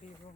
B-roll.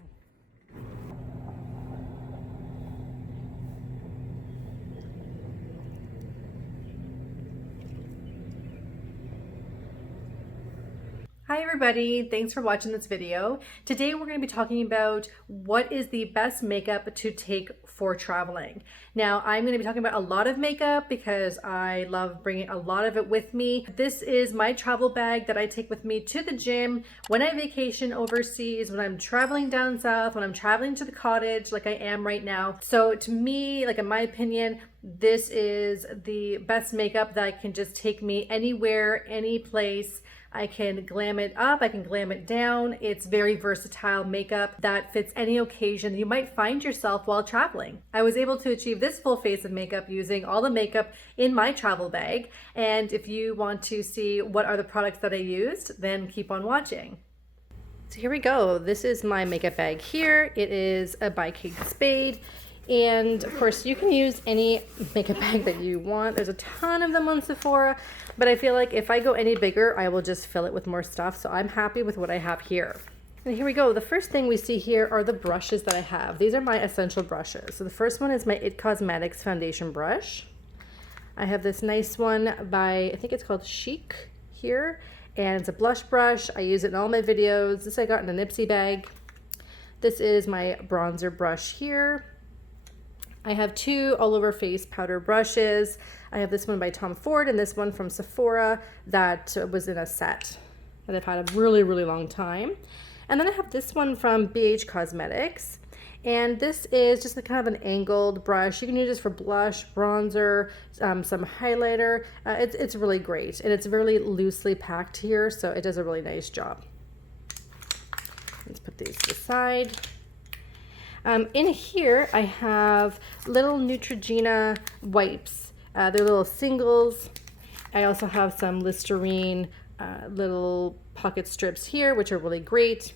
Hi everybody, thanks for watching this video. Today we're going to be talking about what is the best makeup to take for traveling. Now I'm going to be talking about a lot of makeup because I love bringing a lot of it with me. This is my travel bag that I take with me to the gym, when I vacation overseas, when I'm traveling down south, when I'm traveling to the cottage like I am right now. So to me, like in my opinion, this is the best makeup that can just take me anywhere, any place. I can glam it up, I can glam it down. It's very versatile makeup that fits any occasion you might find yourself while traveling. I was able to achieve this full face of makeup using all the makeup in my travel bag. And if you want to see what are the products that I used, then keep on watching. So here we go. This is my makeup bag here. It is by Kate Spade. And of course you can use any makeup bag that you want. There's a ton of them on Sephora, but I feel like if I go any bigger, I will just fill it with more stuff. So I'm happy with what I have here. And here we go. The first thing we see here are the brushes that I have. These are my essential brushes. So the first one is my It Cosmetics foundation brush. I have this nice one by, I think it's called Chic here. And it's a blush brush. I use it in all my videos. This I got in a Nipsey bag. This is my bronzer brush here. I have two all over face powder brushes. I have this one by Tom Ford and this one from Sephora that was in a set that I've had a really, really long time. And then I have this one from BH Cosmetics. And this is just a kind of an angled brush. You can use this for blush, bronzer, some highlighter. It's really great. And it's really loosely packed here, so it does a really nice job. Let's put these to the side. In here, I have little Neutrogena wipes. They're little singles. I also have some Listerine little pocket strips here, which are really great.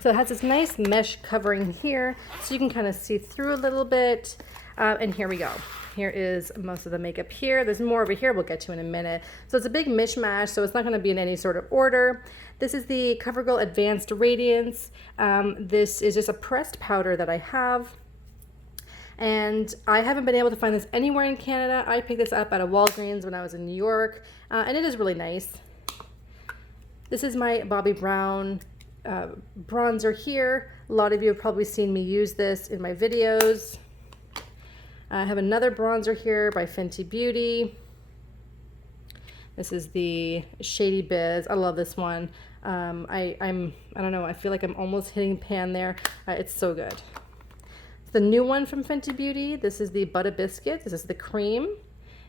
So it has this nice mesh covering here, so you can kind of see through a little bit. And here we go. Here is most of the makeup here. There's more over here we'll get to in a minute. So it's a big mishmash, so it's not going to be in any sort of order. This is the CoverGirl Advanced Radiance. This is just a pressed powder that I have. And I haven't been able to find this anywhere in Canada. I picked this up at a Walgreens when I was in New York, and it is really nice. This is my Bobbi Brown bronzer here. A lot of you have probably seen me use this in my videos. I have another bronzer here by Fenty Beauty. This is the Shady Biz. I love this one. I don't know, I feel like I'm almost hitting pan there. It's so good. It's the new one from Fenty Beauty. This is the Butter Biscuit. This is the cream.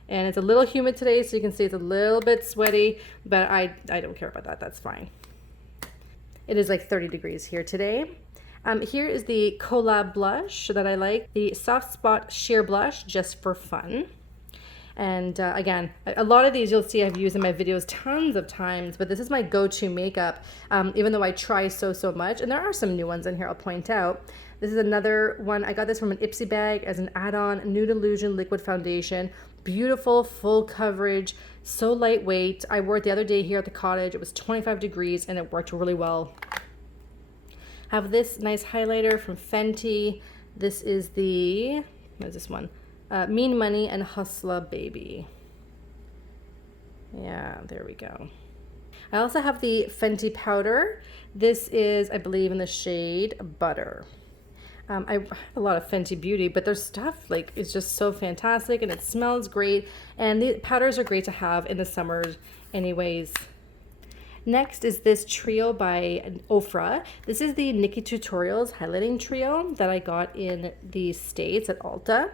And it's a little humid today, so you can see it's a little bit sweaty, but I don't care about that. That's fine. It is like 30 degrees here today. Here is the Col-lab blush that I like, the Soft Spot Sheer Blush, just for fun. And again, a lot of these you'll see I've used in my videos tons of times, but this is my go-to makeup, even though I try so much. And there are some new ones in here I'll point out. This is another one. I got this from an Ipsy bag as an add-on Nude Illusion Liquid Foundation. Beautiful, full coverage, so lightweight. I wore it the other day here at the cottage. It was 25 degrees and it worked really well. Have this nice highlighter from Fenty. This is the, what is this one? Mean Money and Hustler Baby. Yeah, there we go. I also have the Fenty powder. This is, I believe, in the shade Butter. I have a lot of Fenty Beauty, but their stuff like is just so fantastic and it smells great. And the powders are great to have in the summer anyways. Next is this trio by Ofra. This is the Nikki Tutorials highlighting trio that I got in the States at Ulta.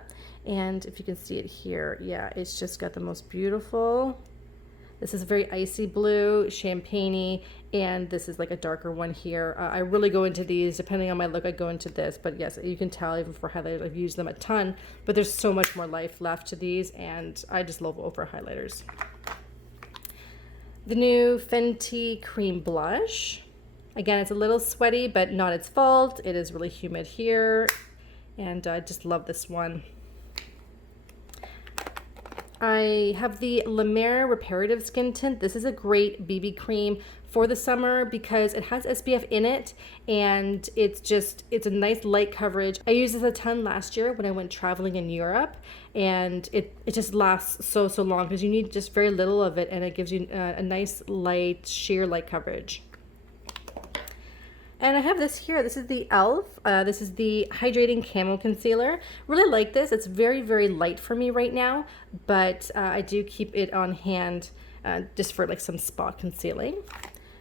And if you can see it here, yeah, it's just got the most beautiful. This is very icy blue, champagne-y, and this is like a darker one here. I really go into these, depending on my look, I go into this. But yes, you can tell even for highlighters, I've used them a ton. But there's so much more life left to these, and I just love Ofra highlighters. The new Fenty Cream Blush. Again, it's a little sweaty, but not its fault. It is really humid here, and I just love this one. I have the La Mer Reparative Skin Tint. This is a great BB cream for the summer because it has SPF in it, and it's a nice light coverage. I used this a ton last year when I went traveling in Europe, and it just lasts so long because you need just very little of it, and it gives you a nice light, sheer light coverage. And I have this here. This is the e.l.f. This is the Hydrating Camo Concealer. Really like this. It's very light for me right now, but I do keep it on hand just for like some spot concealing.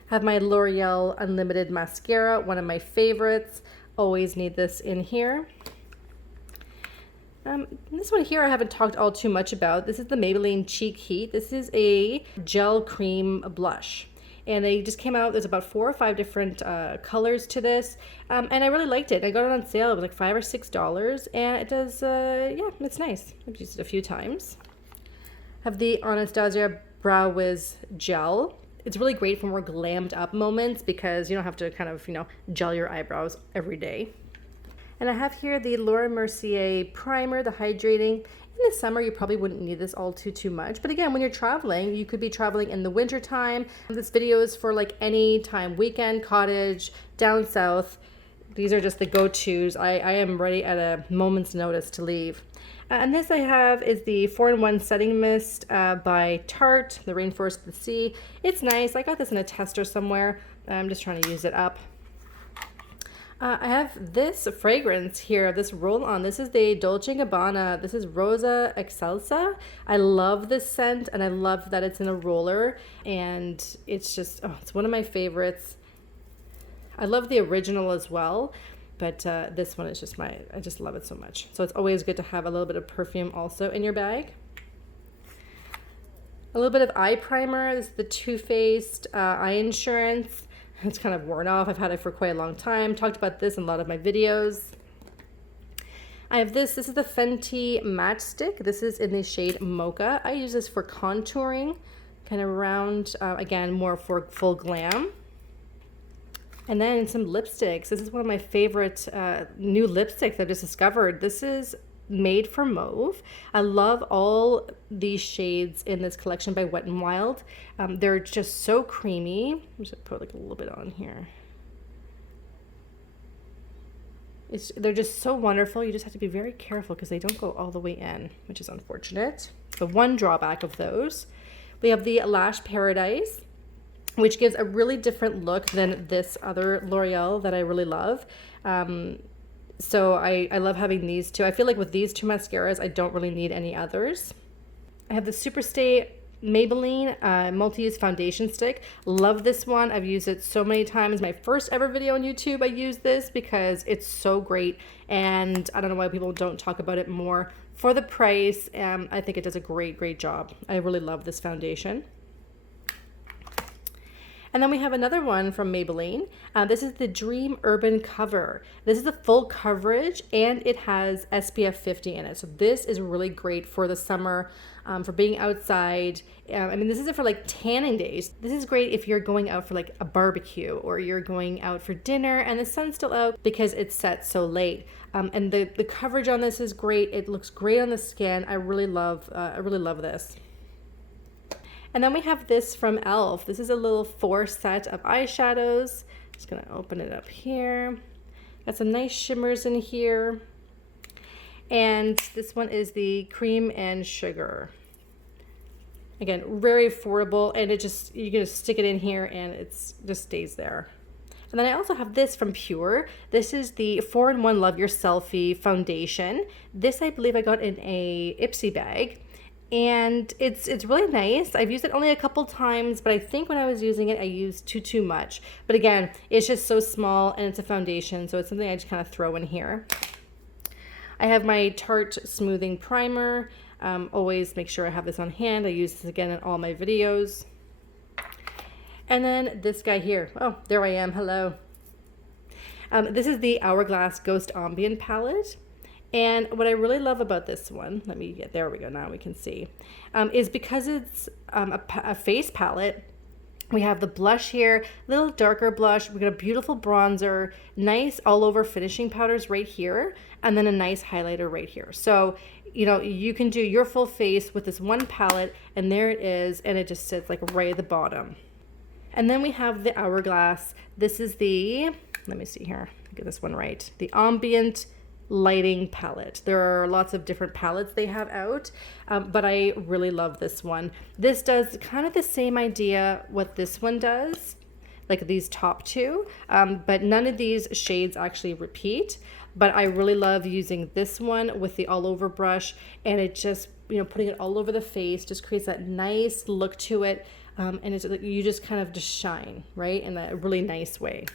Have my L'Oreal Unlimited Mascara, one of my favorites. Always need this in here. This one here I haven't talked all too much about. This is the Maybelline Cheek Heat. This is a gel cream blush. And they just came out, there's about 4 or 5 different colors to this. And I really liked it. I got it on sale, it was like $5 or $6. And it does, yeah, it's nice. I've used it a few times. Have the Anastasia Brow Wiz Gel. It's really great for more glammed up moments because you don't have to kind of, you know, gel your eyebrows every day. And I have here the Laura Mercier Primer, the hydrating. In the summer, you probably wouldn't need this all too much. But again, when you're traveling, you could be traveling in the winter time. This video is for like any time, weekend, cottage, down south. These are just the go-tos. I am ready at a moment's notice to leave. And this I have is the 4-in-1 Setting Mist by Tarte, the Rainforest of the Sea. It's nice. I got this in a tester somewhere. I'm just trying to use it up. I have this fragrance here, this roll-on. This is the Dolce & Gabbana. This is Rosa Excelsa. I love this scent, and I love that it's in a roller, and it's just, oh, it's one of my favorites. I love the original as well, but this one is just I just love it so much. So it's always good to have a little bit of perfume also in your bag. A little bit of eye primer. This is the Too Faced Eye Insurance. It's kind of worn off. I've had it for quite a long time. Talked about this in a lot of my videos. I have this. This is the Fenty Match Stick. This is in the shade Mocha. I use this for contouring, kind of round, again, more for full glam. And then some lipsticks. This is one of my favorite new lipsticks I've just discovered. This is Made for Mauve. I love all these shades in this collection by Wet n Wild. They're just so creamy. I'm just gonna put like a little bit on here. They're just so wonderful. You just have to be very careful because they don't go all the way in, which is unfortunate. The one drawback of those. We have the Lash Paradise, which gives a really different look than this other L'Oreal that I really love. So I love having these two. I feel like with these two mascaras, I don't really need any others. I have the Superstay Maybelline multi-use foundation stick. Love this one. I've used it so many times. My first ever video on YouTube, I used this because it's so great. And I don't know why people don't talk about it more. For the price, I think it does a great job. I really love this foundation. And then we have another one from Maybelline. This is the Dream Urban Cover. This is a full coverage and it has SPF 50 in it. So this is really great for the summer, for being outside. I mean, this isn't for like tanning days. This is great if you're going out for like a barbecue or you're going out for dinner and the sun's still out because it's set so late. And the coverage on this is great. It looks great on the skin. I really love this. And then we have this from e.l.f. This is a little 4 set of eyeshadows. Just gonna open it up here. Got some nice shimmers in here. And this one is the Cream and Sugar. Again, very affordable, and you're gonna stick it in here and it's just stays there. And then I also have this from Pure. This is the 4-in-1 Love Your Selfie Foundation. This I believe I got in a Ipsy bag. And it's really nice. I've used it only a couple times, but I think when I was using it, I used too much. But again, it's just so small and it's a foundation, so it's something I just kind of throw in here. I have my Tarte Smoothing Primer. Always make sure I have this on hand. I use this again in all my videos. And then this guy here. Oh, there I am. Hello. This is the Hourglass Ghost Ambient Palette. And what I really love about this one, there we go, now we can see, is because it's a face palette. We have the blush here, a little darker blush. We got a beautiful bronzer, nice all over finishing powders right here. and then a nice highlighter right here. So, you know, you can do your full face with this one palette, and there it is, and it just sits like right at the bottom. And then we have the Hourglass. This is the, let me see here, get this one right, the Ambient Lighting palette. There are lots of different palettes they have out, but I really love this one. This does kind of the same idea what this one does, like these top two, but none of these shades actually repeat. But I really love using this one with the all over brush, and it just, you know, putting it all over the face just creates that nice look to it. And it's like you just kind of just shine, right, in a really nice way.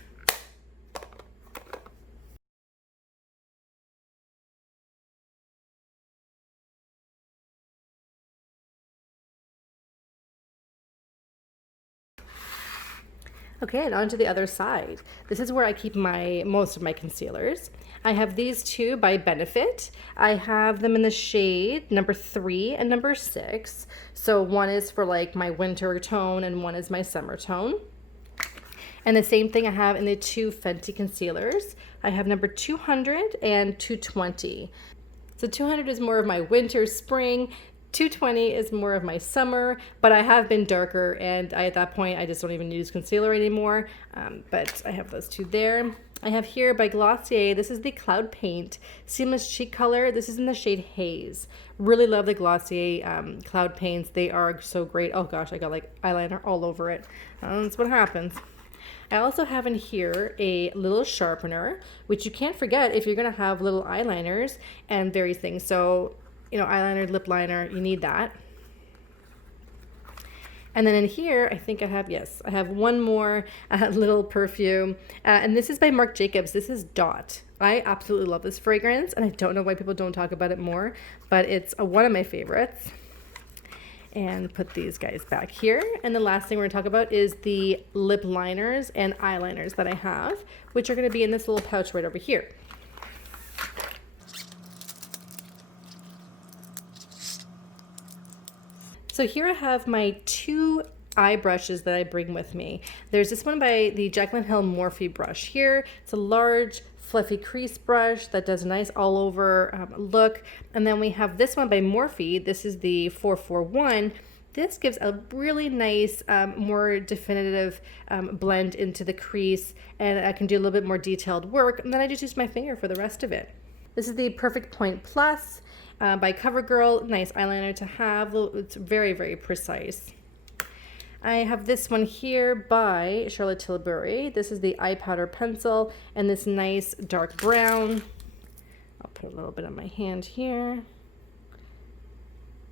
Okay, and on to the other side. This is where I keep most of my concealers. I have these two by Benefit. I have them in the shade number 3 and number 6. So one is for like my winter tone and one is my summer tone. And the same thing I have in the 2 Fenty concealers. I have number 200 and 220. So 200 is more of my winter, spring. 220 is more of my summer, but I have been darker, and at that point I just don't even use concealer anymore, but I have those two there. I have here by Glossier, this is the Cloud Paint Seamless Cheek Color. This is in the shade Haze. Really love the Glossier Cloud Paints. They are so great. Oh gosh, I got like eyeliner all over it. That's what happens. I also have in here a little sharpener, which you can't forget if you're gonna have little eyeliners and various things. So, you know, eyeliner, lip liner, you need that. And then in here, I think I have, yes, I have one more little perfume. And this is by Marc Jacobs. This is Dot. I absolutely love this fragrance, and I don't know why people don't talk about it more, but it's one of my favorites. And put these guys back here. And the last thing we're gonna talk about is the lip liners and eyeliners that I have, which are gonna be in this little pouch right over here. So here I have my 2 eye brushes that I bring with me. There's this one by the Jaclyn Hill Morphe brush here. It's a large fluffy crease brush that does a nice all over look. And then we have this one by Morphe. This is the 441. This gives a really nice, more definitive blend into the crease, and I can do a little bit more detailed work. And then I just use my finger for the rest of it. This is the Perfect Point Plus by CoverGirl. Nice eyeliner to have. It's very, very precise. I have this one here by Charlotte Tilbury. This is the Eye Powder Pencil and this nice dark brown. I'll put a little bit on my hand here.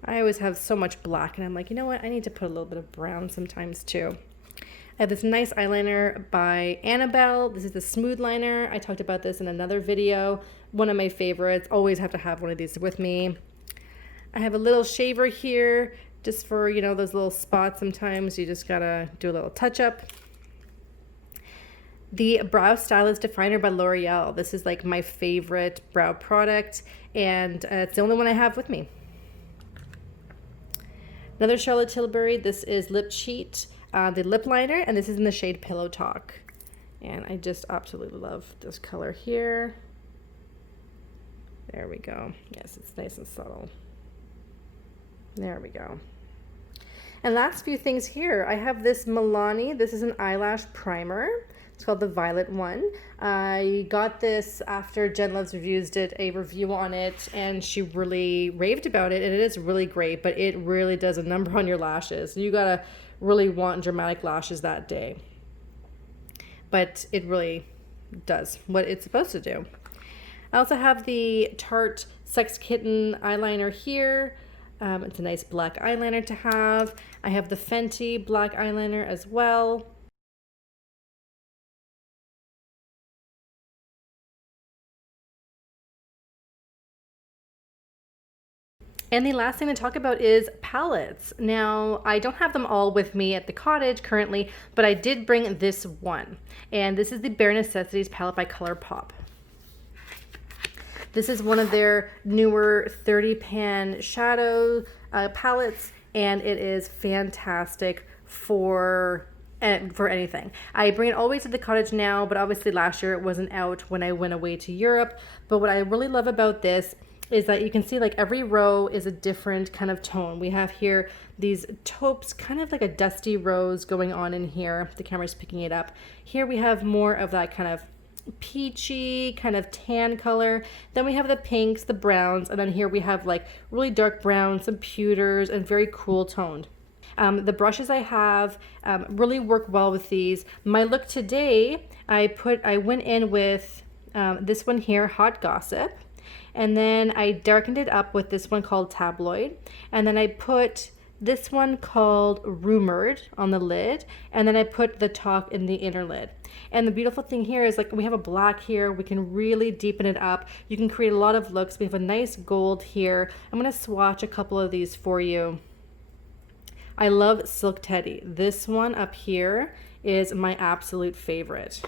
I always have so much black, and I'm like, you know what? I need to put a little bit of brown sometimes too. I have this nice eyeliner by Annabelle. This is the Smooth Liner. I talked about this in another video. One of my favorites. Always have to have one of these with me. I have a little shaver here just for, you know, those little spots. Sometimes you just gotta do a little touch up. The Brow Stylist Definer by L'Oreal. This is like my favorite brow product, and it's the only one I have with me. Another Charlotte Tilbury. This is Lip Cheat, the lip liner, and this is in the shade Pillow Talk. And I just absolutely love this color here. There we go. Yes, it's nice and subtle. There we go. And last few things here. I have this Milani. This is an eyelash primer. It's called the Violet one. I got this after Jen Loves Reviews did a review on it, and she really raved about it, and it is really great, but it really does a number on your lashes. You gotta really want dramatic lashes that day. But it really does what it's supposed to do. I also have the Tarte Sex Kitten eyeliner here. It's a nice black eyeliner to have. I have the Fenty black eyeliner as well. And the last thing to talk about is palettes. Now, I don't have them all with me at the cottage currently, but I did bring this one. And this is the Bare Necessities palette by ColourPop. This is one of their newer 30 pan shadow palettes, and it is fantastic for and for anything. I bring it always to the cottage now, but obviously last year it wasn't out when I went away to Europe. But what I really love about this is that you can see like every row is a different kind of tone. We have here these taupes, kind of like a dusty rose going on in here. The camera's picking it up. Here we have more of that kind of peachy kind of tan color. Then we have the pinks, the browns, and then here we have like really dark brown, some pewters, and very cool toned. The brushes I have really work well with these. My look today, I went in with this one here, Hot Gossip, and then I darkened it up with this one called Tabloid, and then I put this one called Rumored on the lid, and then I put the Talk in the inner lid. And the beautiful thing here is like we have a black here, we can really deepen it up. You can create a lot of looks. We have a nice gold here. I'm gonna swatch a couple of these for you. I love Silk Teddy. This one up here is my absolute favorite.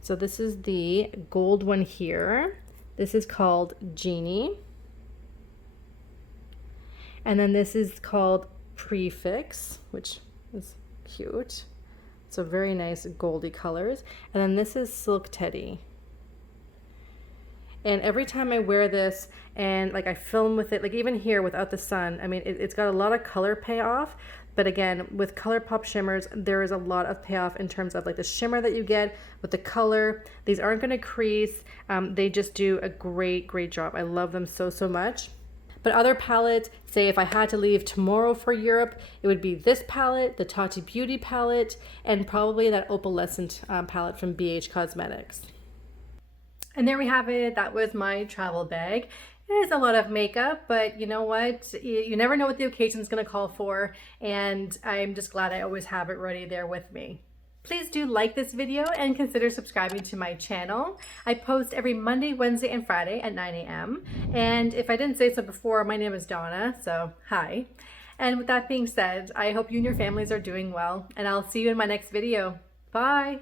So this is the gold one here. This is called Genie. And then this is called Prefix, which is cute. So very nice goldy colors. And then this is Silk Teddy. And every time I wear this and like I film with it, like even here without the sun, I mean, it's got a lot of color payoff. But again, with ColourPop shimmers, there is a lot of payoff in terms of like the shimmer that you get with the color. These aren't going to crease. They just do a great, great job. I love them so, so much. But other palettes, say if I had to leave tomorrow for Europe, it would be this palette, the Tarte Beauty palette, and probably that opalescent palette from BH Cosmetics. And there we have it. That was my travel bag. It is a lot of makeup, but you know what? You never know what the occasion is going to call for, and I'm just glad I always have it ready there with me. Please do like this video and consider subscribing to my channel. I post every Monday, Wednesday, and Friday at 9 a.m. And if I didn't say so before, my name is Donna, so hi. And with that being said, I hope you and your families are doing well, and I'll see you in my next video. Bye!